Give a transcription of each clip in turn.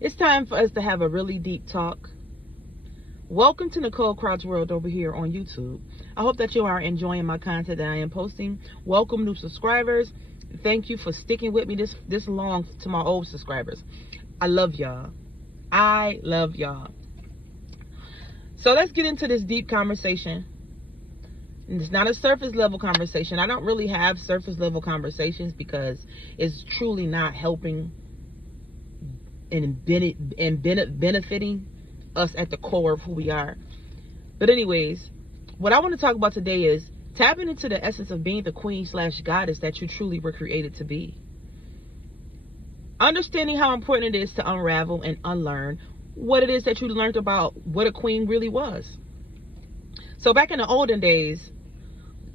It's time for us to have a really deep talk. Welcome to Nicole Crouch World over here on YouTube. I hope that you are enjoying my content that I am posting. Welcome new subscribers. Thank you for sticking with me this long to my old subscribers. I love y'all. I love y'all. So let's get into this deep conversation. And it's not a surface level conversation. I don't really have surface level conversations because it's truly not helping and benefiting us at the core of who we are. But anyways, what I want to talk about today is tapping into the essence of being the queen/goddess that you truly were created to be. Understanding how important it is to unravel and unlearn what it is that you learned about what a queen really was. So back in the olden days,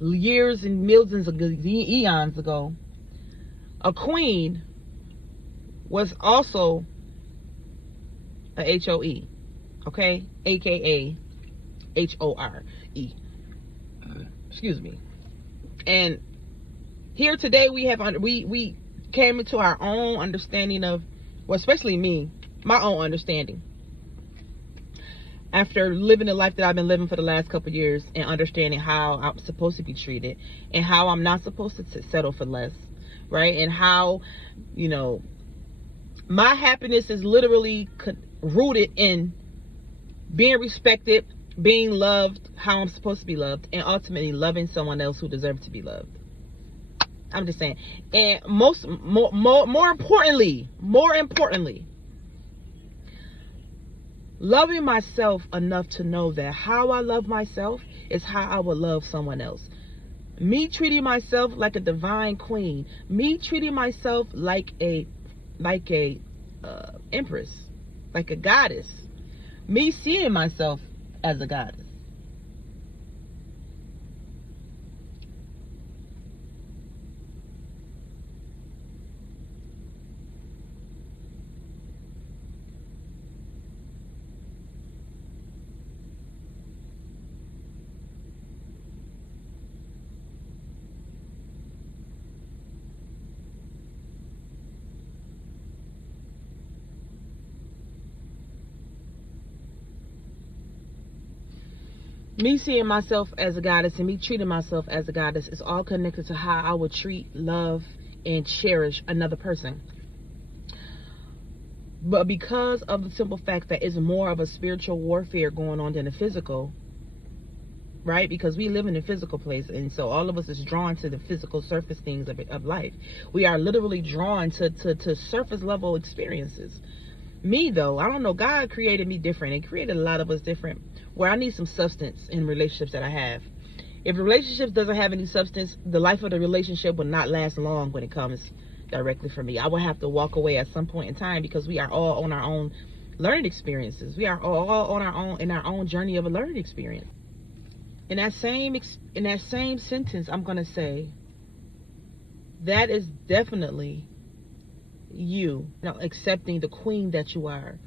years and millions of eons ago, a queen was also a HOE, okay? AKA HORE. Excuse me. And here today we came into our own understanding of, well, especially me, my own understanding. After living the life that I've been living for the last couple of years and understanding how I'm supposed to be treated and how I'm not supposed to settle for less, right? And how, my happiness is literally rooted in being respected, being loved how I'm supposed to be loved, and ultimately loving someone else who deserves to be loved. I'm just saying. And more importantly, loving myself enough to know that how I love myself is how I would love someone else. Me treating myself like a divine queen. Me treating myself like a empress, like a goddess. Me seeing myself as a goddess. Me seeing myself as a goddess and me treating myself as a goddess is all connected to how I would treat, love, and cherish another person. But because of the simple fact that it's more of a spiritual warfare going on than a physical, right? Because we live in a physical place, and so all of us is drawn to the physical surface things of life. We are literally drawn to surface level experiences. Me, though, I don't know, God created me different and created a lot of us different, where I need some substance in relationships that I have. If a relationship doesn't have any substance, the life of the relationship will not last long when it comes directly for me. I will have to walk away at some point in time because we are all on our own learning experiences. We are all on our own in our own journey of a learning experience. In that same sentence, I'm going to say that is definitely you know, accepting the queen that you are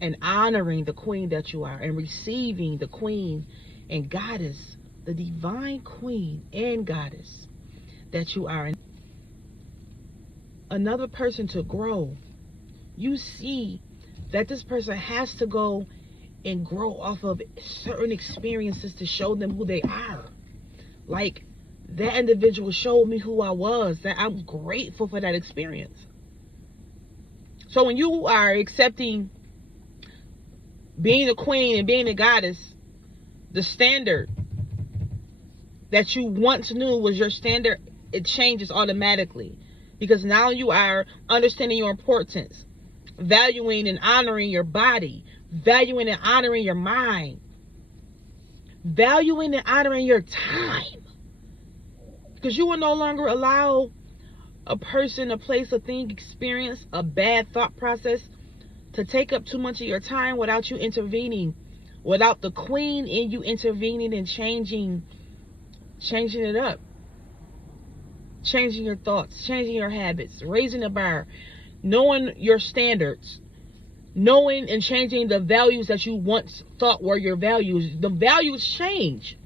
and honoring the queen that you are and receiving the queen and goddess, the divine queen and goddess that you are. Another person to grow, you see that this person has to go and grow off of certain experiences to show them who they are. Like, that individual showed me who I was, that I'm grateful for that experience. So when you are accepting being a queen and being a goddess, the standard that you once knew was your standard, it changes automatically. Because now you are understanding your importance, valuing and honoring your body, valuing and honoring your mind, valuing and honoring your time. Because you will no longer allow a person, a place, a thing, experience, a bad thought process to take up too much of your time without you intervening, without the queen in you intervening and changing it up, changing your thoughts, changing your habits, raising the bar, knowing your standards, knowing and changing the values that you once thought were your values. The values change.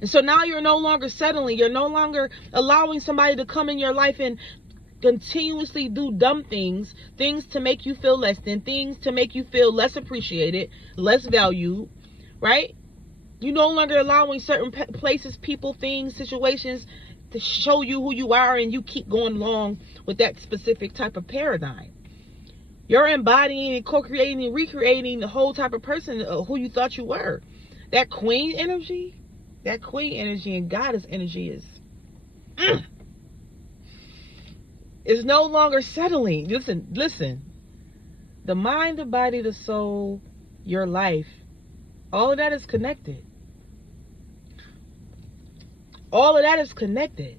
And so now you're no longer settling. You're no longer allowing somebody to come in your life and continuously do dumb things, things to make you feel less than, things to make you feel less appreciated, less valued, right? You no longer allowing certain places, people, things, situations to show you who you are, and you keep going along with that specific type of paradigm. You're embodying and co-creating and recreating the whole type of person who you thought you were. That queen energy and goddess energy is no longer settling. Listen. The mind, the body, the soul, your life, all of that is connected. All of that is connected.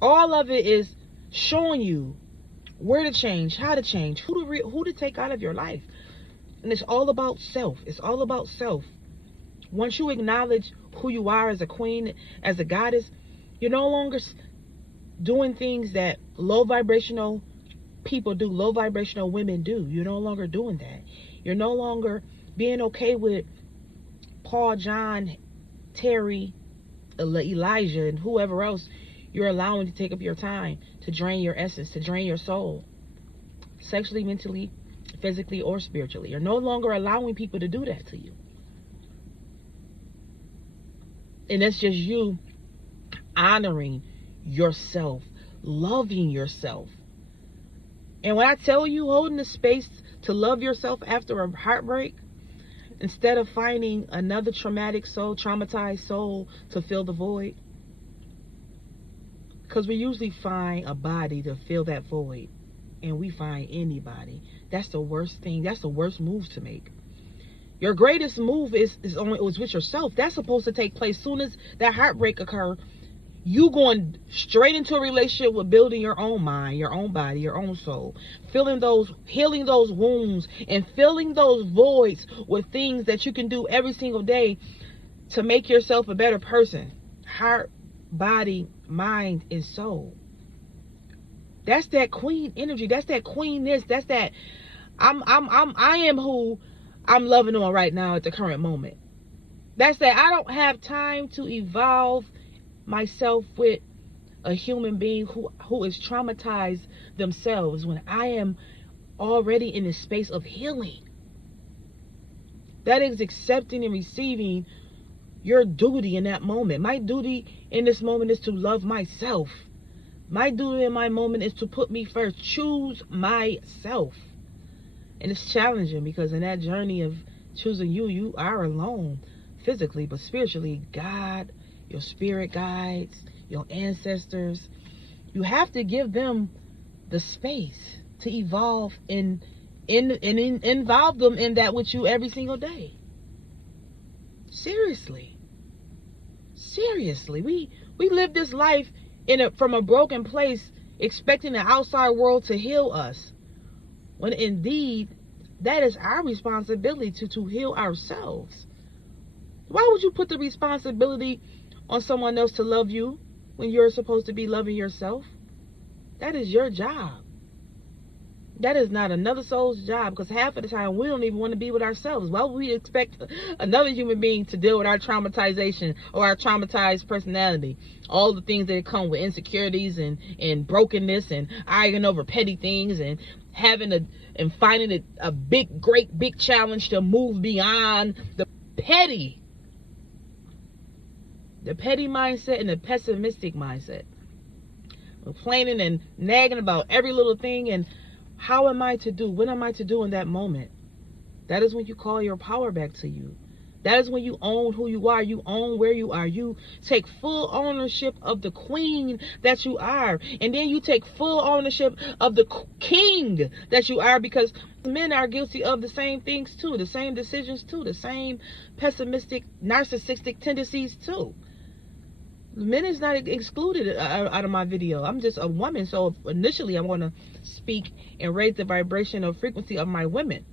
All of it is showing you where to change, how to change, who to take out of your life. And it's all about self. It's all about self. Once you acknowledge who you are as a queen, as a goddess, you're no longer doing things that low vibrational people do, low vibrational women do. You're no longer doing that. You're no longer being okay with Paul, John, Terry, Elijah, and whoever else you're allowing to take up your time, to drain your essence, to drain your soul, sexually, mentally, physically, or spiritually. You're no longer allowing people to do that to you. And that's just you honoring yourself, loving yourself. And when I tell you, holding the space to love yourself after a heartbreak, instead of finding another traumatized soul to fill the void. Because we usually find a body to fill that void, and we find anybody. That's the worst thing. That's the worst move to make. Your greatest move is with yourself. That's supposed to take place soon as that heartbreak occurs. You going straight into a relationship with building your own mind, your own body, your own soul, healing those wounds, and filling those voids with things that you can do every single day to make yourself a better person. Heart, body, mind, and soul. That's that queen energy. That's that queenness. That's that I am who I'm loving on right now at the current moment. That's that I don't have time to evolve myself with a human being who is traumatized themselves when I am already in the space of healing. That is accepting and receiving your duty in that moment. My duty in this moment is to love myself. My duty in my moment is to put me first. Choose myself. And it's challenging because in that journey of choosing you, you are alone physically, but spiritually, God, your spirit guides, your ancestors, you have to give them the space to evolve and involve them in that with you every single day. Seriously, we live this life from a broken place, expecting the outside world to heal us, when indeed that is our responsibility to heal ourselves. Why would you put the responsibility on someone else to love you when you're supposed to be loving yourself? That is your job. That is not another soul's job, because half of the time we don't even want to be with ourselves. Why would we expect another human being to deal with our traumatization or our traumatized personality? All the things that come with insecurities and brokenness and arguing over petty things and finding a great big challenge to move beyond the petty mindset and the pessimistic mindset. Complaining and nagging about every little thing, and how am I to do? What am I to do in that moment? That is when you call your power back to you. That is when you own who you are. You own where you are. You take full ownership of the queen that you are. And then you take full ownership of the king that you are, because men are guilty of the same things too, the same decisions too, the same pessimistic, narcissistic tendencies too. Men is not excluded out of my video. I'm just a woman, so initially I want to speak and raise the vibration or frequency of my women.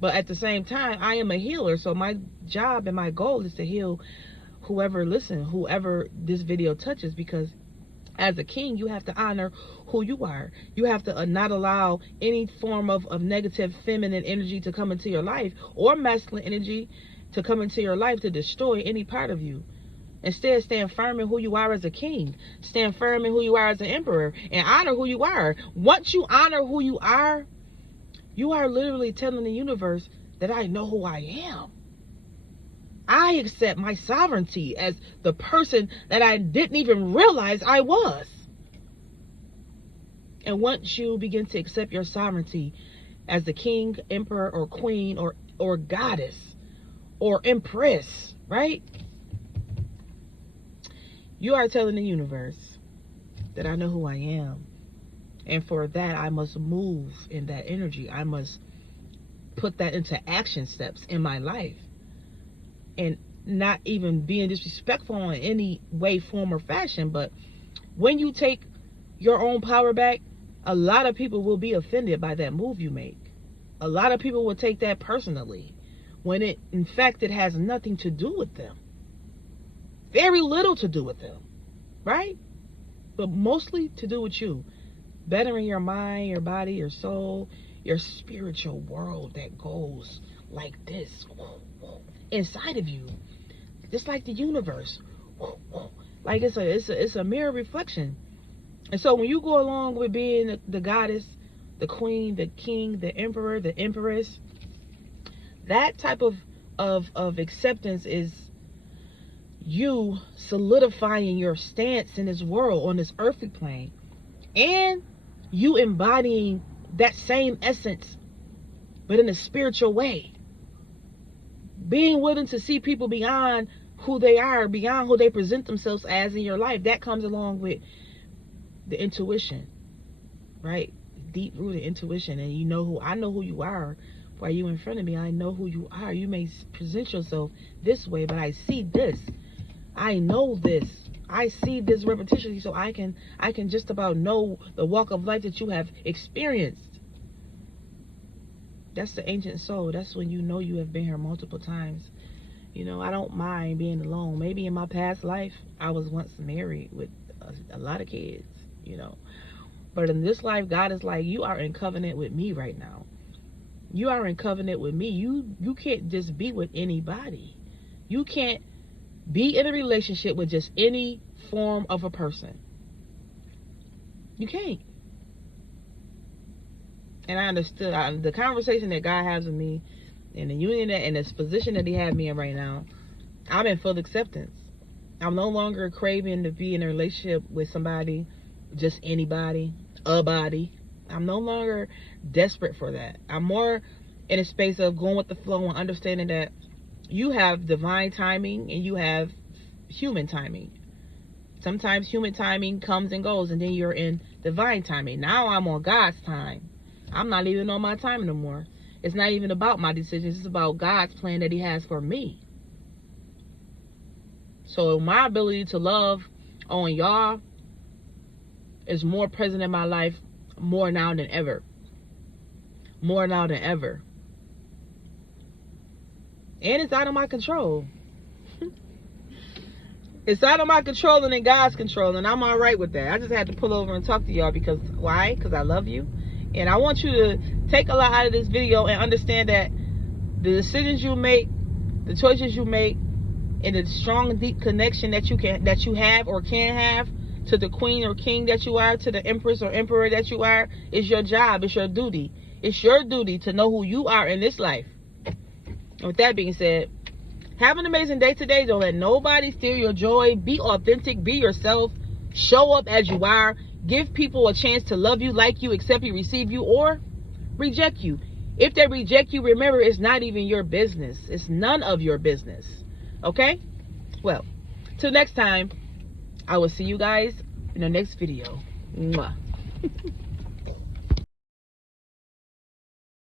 But at the same time, I am a healer, so my job and my goal is to heal whoever this video touches, because as a king, you have to honor who you are. You have to not allow any form of negative feminine energy to come into your life, or masculine energy to come into your life to destroy any part of you. Instead, stand firm in who you are as a king. Stand firm in who you are as an emperor. And honor who you are. Once you honor who you are literally telling the universe that I know who I am. I accept my sovereignty as the person that I didn't even realize I was. And once you begin to accept your sovereignty as the king, emperor, or queen, or goddess, or empress, right? You are telling the universe that I know who I am. And for that, I must move in that energy. I must put that into action steps in my life. And not even being disrespectful in any way, form, or fashion. But when you take your own power back, a lot of people will be offended by that move you make. A lot of people will take that personally, when in fact, it has nothing to do with them. Very little to do with them, right? But mostly to do with you. Bettering your mind, your body, your soul, your spiritual world that goes like this, inside of you, just like the universe. Like it's a mirror reflection. And so when you go along with being the goddess, the queen, the king, the emperor, the empress, that type of acceptance is you solidifying your stance in this world, on this earthly plane, and you embodying that same essence, but in a spiritual way. Being willing to see people beyond who they are, beyond who they present themselves as in your life, that comes along with the intuition, right? Deep-rooted intuition. And you know who, I know who you are. While you in front of me, I know who you are. You may present yourself this way, but I see this. I know this. I see this repetition, so I can just about know the walk of life that you have experienced. That's the ancient soul. That's when you know you have been here multiple times. You know, I don't mind being alone. Maybe in my past life, I was once married with a lot of kids, you know. But in this life, God is like, you are in covenant with me right now. You are in covenant with me. You can't just be with anybody. You can't be in a relationship with just any form of a person. You can't. And I understood the conversation that God has with me, and the union and this position that He had me in right now. I'm in full acceptance. I'm no longer craving to be in a relationship with somebody, just anybody, a body. I'm no longer desperate for that. I'm more in a space of going with the flow and understanding that you have divine timing and you have human timing. Sometimes human timing comes and goes, and then you're in divine timing. Now I'm on God's time. I'm not even on my time anymore. It's not even about my decisions. It's about God's plan that He has for me. So my ability to love on y'all is more present in my life, more now than ever. More now than ever. And it's out of my control. It's out of my control and in God's control, and I'm all right with that. I just had to pull over and talk to y'all because, why? Because I love you. And I want you to take a lot out of this video and understand that the decisions you make, the choices you make, and the strong, deep connection that you have or can have to the queen or king that you are, to the empress or emperor that you are, is your job. It's your duty. It's your duty to know who you are in this life. And with that being said, have an amazing day today. Don't let nobody steal your joy. Be authentic. Be yourself. Show up as you are. Give people a chance to love you, like you, accept you, receive you, or reject you. If they reject you, remember, it's not even your business. It's none of your business. Okay? Well, till next time, I will see you guys in the next video. Mwah.